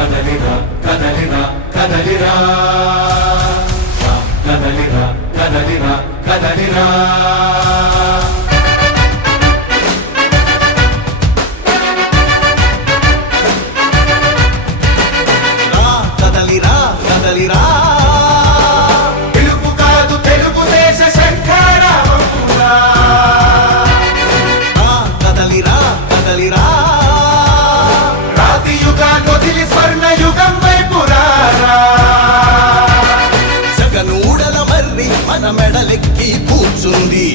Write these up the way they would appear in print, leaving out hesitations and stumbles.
కదలిరా కదలిరా కదలిరా కదలిరా కదలిరా కదలిరా కదలిరా కదలిరా పిలుపు కాదు తెలుగుదేశ శంఖారావమురా కదలిరా కదలిరా రాతి యుగాన్ని వదిలి స్వర్ణ యుగం వైపు రారా జగనూడల మర్రి మన మెడలెక్కి కూర్చుంది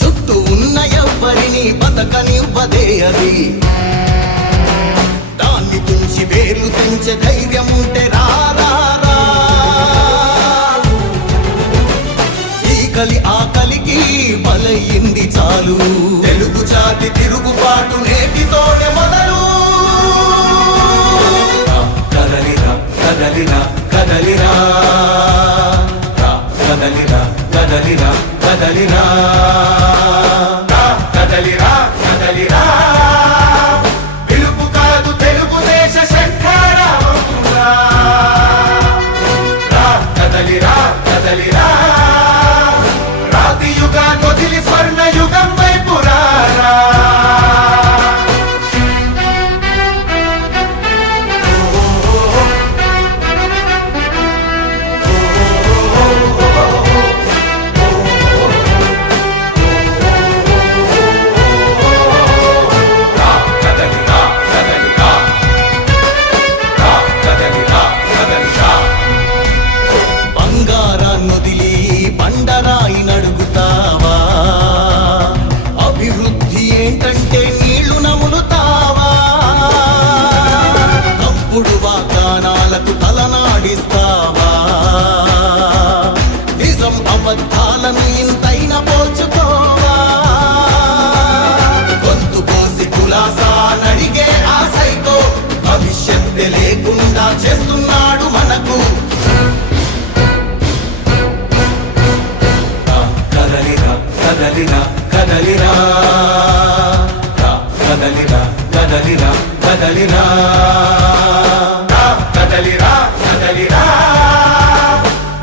చుట్టూ ఉన్న ఎవ్వరిని బతకనివ్వదే అది దాన్ని తుంచి వేర్లు తుంచే ధైర్యం ఉంటే రారా ఈ కలి ఆకలికి బలయింది చాలు తెలుగు జాతి తిరుగుబాటు నేటితోనే మొదలు కదలిరా కదలిరా కదలిరా కదలిరా కదలిరా కదలిరా కదలిరా కదలిరా పిలుపు కాదు తెలుగుదేశ శంఖారావమురా కదలిరా కదలిరా రాతి యుగాన్ని వదిలి స్వర్ణ యుగం వైపు రారా బంగారాన్నొదిలి బండరాయి నడుగుతావా అభివృద్ధి ఏంటంటే నీళ్లు నములుతావా తప్పుడు వాగ్దానాలకు తలనాడిస్తావా నిజం అబద్ధాలను ఇంతైనా పోల్చుకోవా గొంతు కోసి కులాసా నడిగే ఆ సైకో భవిష్యత్తు లేకుండా చేస్తున్నాడు మనకు కదలిరా కదలిరా కదలిరా కదలిరా కదలిరా కదలిరా కదలిరా కదలిరా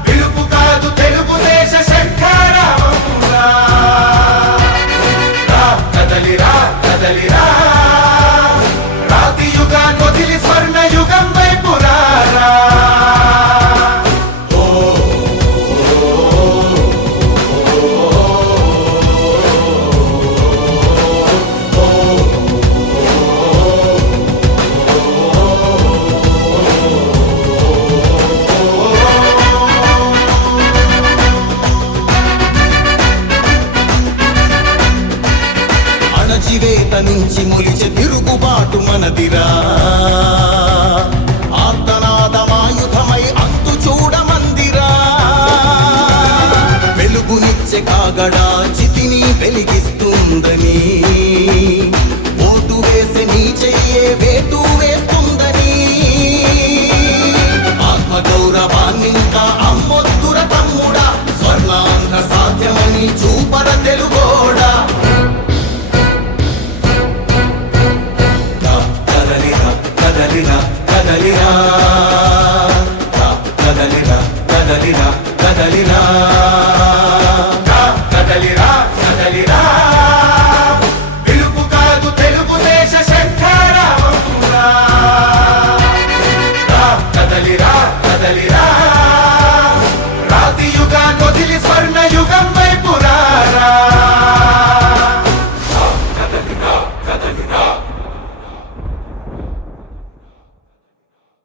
పిలుపు కాదు తెలుగుదేశ శంఖారావమురా కదలిరా కదలిరా రాతి యుగాన్ని వదిలి స్వర్ణ యుగం వైపు రారా అణచివేత నుంచి మొలిచే తిరుగుబాటు మనదిరా ఆర్తనాదమాయుధమై అంతు చూడమందిరా వెలుగునిచ్చే కాగడా చితిని వెలిగిస్తుందని ఓటు వేసే నీ చెయ్యే వేటు వేస్తుందని ఆత్మగౌరవాన్నింకా అమ్మొద్దుర తమ్ముడా స్వర్ణాంధ్ర సాధ్యమని చూపర తెలుగోడా కదలిరా కదలిరా కదలిరా